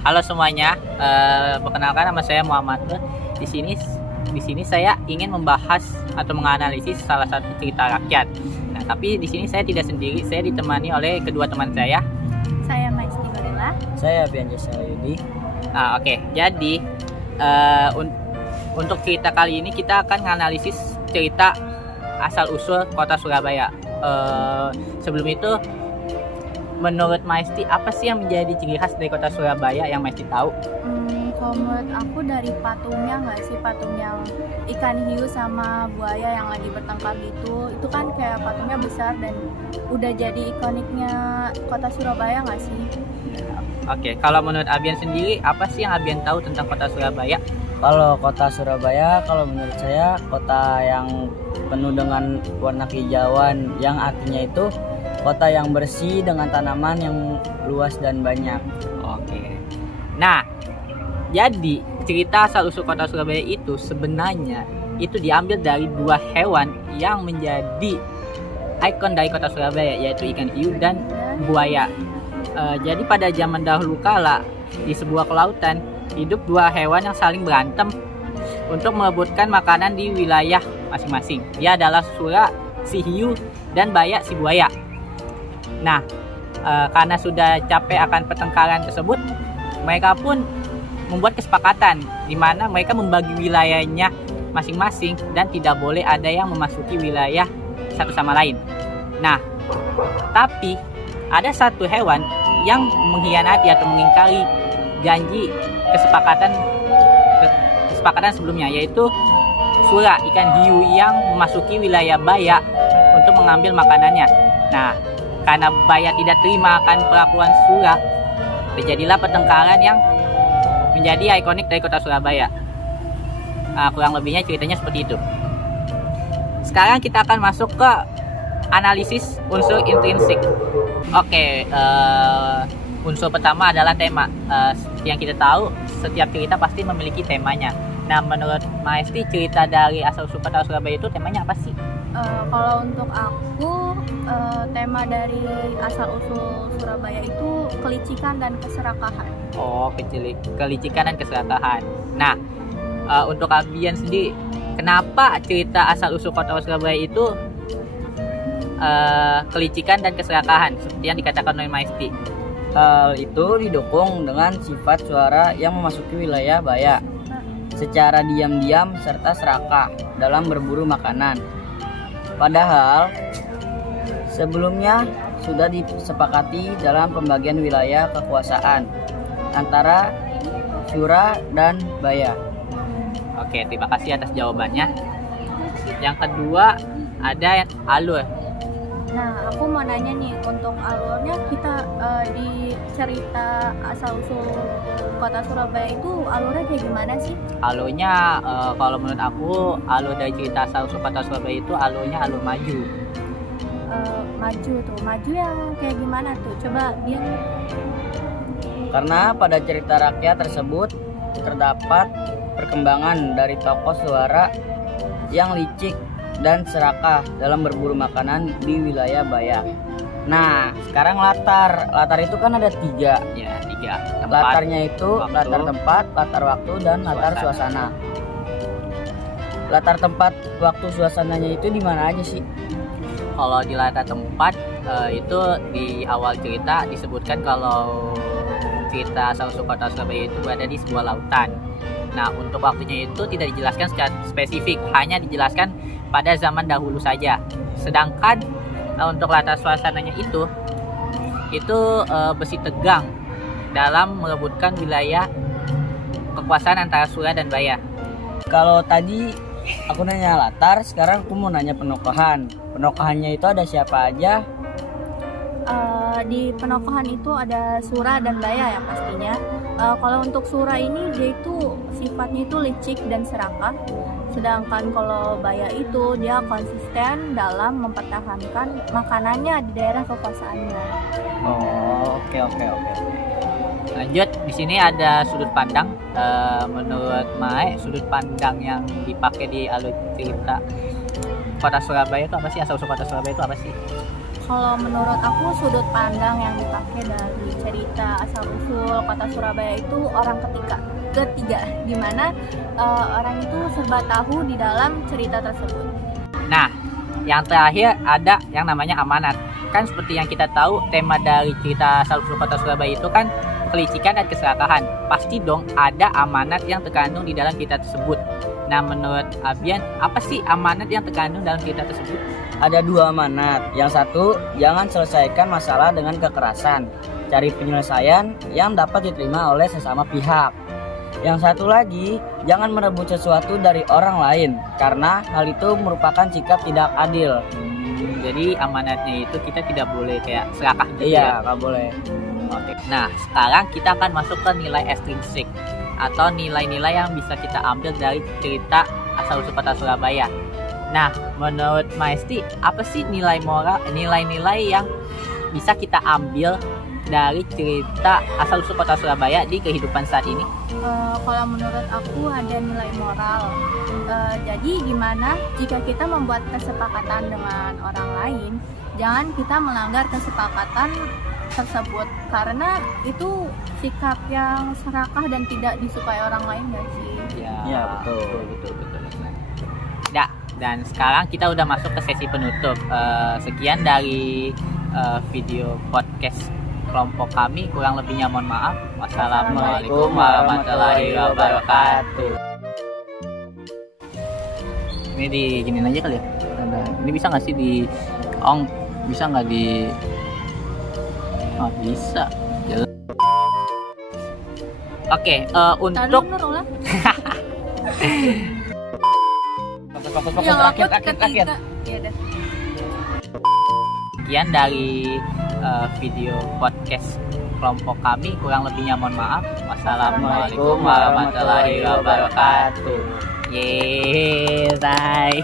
Halo semuanya, perkenalkan nama saya Muhammad. Di sini di sini saya ingin membahas atau menganalisis salah satu cerita rakyat. Nah, tapi di sini saya tidak sendiri, saya ditemani oleh kedua teman saya. Saya Maisti Gorilla. Saya Bian Yudi. Oke. Jadi untuk cerita kali ini kita akan menganalisis cerita asal usul kota Surabaya. Sebelum itu, menurut Maisti, apa sih yang menjadi ciri khas dari kota Surabaya yang Maisti tahu? Kalau menurut aku dari patungnya nggak sih, patung yang ikan hiu sama buaya yang lagi bertengkar gitu. Itu kan kayak patungnya besar dan udah jadi ikoniknya kota Surabaya nggak sih? Oke, kalau menurut Abian sendiri, apa sih yang Abian tahu tentang kota Surabaya? Kalau kota Surabaya, kalau menurut saya kota yang penuh dengan warna kehijauan, yang artinya itu kota yang bersih dengan tanaman yang luas dan banyak. Oke. Nah, jadi cerita asal usul kota Surabaya itu sebenarnya itu diambil dari dua hewan yang menjadi ikon dari kota Surabaya, yaitu ikan hiu dan buaya. Jadi pada zaman dahulu kala di sebuah kelautan hidup dua hewan yang saling berantem untuk merebutkan makanan di wilayah masing-masing. Dia adalah sura si hiu dan baya si buaya. Nah, karena sudah capek akan pertengkaran tersebut, mereka pun membuat kesepakatan di mana mereka membagi wilayahnya masing-masing dan tidak boleh ada yang memasuki wilayah satu sama lain. Nah, tapi ada satu hewan yang mengkhianati atau mengingkari janji kesepakatan sebelumnya, yaitu sura ikan hiu yang memasuki wilayah baya untuk mengambil makanannya. Nah, karena baya tidak terima akan perlakuan sura, terjadilah pertengkaran yang menjadi ikonik dari kota Surabaya. Kurang lebihnya ceritanya seperti itu. Sekarang kita akan masuk ke analisis unsur intrinsik. Oke, unsur pertama adalah tema. Seperti yang kita tahu, setiap cerita pasti memiliki temanya. Nah, menurut Maisti, cerita dari asal usul kota Surabaya itu temanya apa sih? Kalau untuk aku, tema dari asal usul Surabaya itu kelicikan dan keserakahan. Oh, kelicikan dan keserakahan. Nah, untuk Abian sendiri, kenapa cerita asal usul kota Surabaya itu kelicikan dan keserakahan seperti yang dikatakan oleh Maisti? Hal itu didukung dengan sifat suara yang memasuki wilayah baya secara diam-diam serta serakah dalam berburu makanan. Padahal sebelumnya sudah disepakati dalam pembagian wilayah kekuasaan antara Sura dan Baya. Oke, terima kasih atas jawabannya. Yang kedua ada alur. Nah, aku mau nanya nih, untuk alurnya kita di cerita asal usul kota Surabaya itu alurnya kayak gimana sih? Alurnya, kalau menurut aku, alur dari cerita asal usul kota Surabaya itu alurnya alur maju. Maju yang kayak gimana tuh? Coba dia. Karena pada cerita rakyat tersebut terdapat perkembangan dari tokoh suara yang licik dan serakah dalam berburu makanan di wilayah baya. Nah, sekarang latar itu kan ada tiga. Ya, tiga. Tempat, latarnya itu waktu, latar tempat, latar waktu, dan latar suasana. Latar tempat, waktu, suasananya itu di mana aja sih? Kalau di latar tempat, itu di awal cerita disebutkan kalau cerita asal usul kota Surabaya itu berada di sebuah lautan. Nah, untuk waktunya itu tidak dijelaskan secara spesifik, hanya dijelaskan pada zaman dahulu saja. Sedangkan untuk latar suasananya itu bersih tegang dalam merebutkan wilayah kekuasaan antara Sura dan Baya. Kalau tadi aku nanya latar, sekarang aku mau nanya penokohan. Penokohannya itu ada siapa aja? Di penokohan itu ada Sura dan Baya ya pastinya. Kalau untuk Sura ini dia itu sifatnya itu licik dan serakah. Sedangkan kalau Baya itu dia konsisten dalam mempertahankan makanannya di daerah kekuasaannya. Oh, oke. Lanjut, di sini ada sudut pandang. Menurut Mae, sudut pandang yang dipakai di alur cerita kota Surabaya itu apa sih? Asal usul kota Surabaya itu apa sih? Kalau menurut aku sudut pandang yang dipakai dari cerita asal-usul kota Surabaya itu orang ketiga di mana orang itu serba tahu di dalam cerita tersebut. Nah, yang terakhir ada yang namanya amanat. Kan seperti yang kita tahu, tema dari cerita asal-usul kota Surabaya itu kan kelicikan dan keserakahan. Pasti dong ada amanat yang terkandung di dalam cerita tersebut. Nah, menurut Abian, apa sih amanat yang terkandung dalam cerita tersebut? Ada 2 amanat. Yang satu, jangan selesaikan masalah dengan kekerasan. Cari penyelesaian yang dapat diterima oleh sesama pihak. Yang satu lagi, jangan merebut sesuatu dari orang lain karena hal itu merupakan sikap tidak adil. Jadi amanatnya itu kita tidak boleh kayak serakah gitu Iya, ya. nggak boleh. Oke. Nah, sekarang kita akan masuk ke nilai ekstrinsik atau nilai-nilai yang bisa kita ambil dari cerita asal-usul kota Surabaya. Nah, menurut Maesti, apa sih nilai-nilai yang bisa kita ambil dari cerita asal-usul kota Surabaya di kehidupan saat ini? Kalau menurut aku ada nilai moral. Jadi gimana jika kita membuat kesepakatan dengan orang lain, jangan kita melanggar kesepakatan tersebut karena itu sikap yang serakah dan tidak disukai orang lain gak sih? Iya, betul. betul. Nah, dan sekarang kita udah masuk ke sesi penutup. Sekian dari video podcast kelompok kami, kurang lebihnya mohon maaf. Wassalamualaikum warahmatullahi wabarakatuh. Ini diginin aja kali ya. Ini bisa nggak sih di on? Bisa nggak di? Oh, bisa. Oke, untuk fokus terakhir. Sekian dari video podcast kelompok kami, kurang lebihnya mohon maaf. Wassalamualaikum warahmatullahi wabarakatuh. Yeay, bye.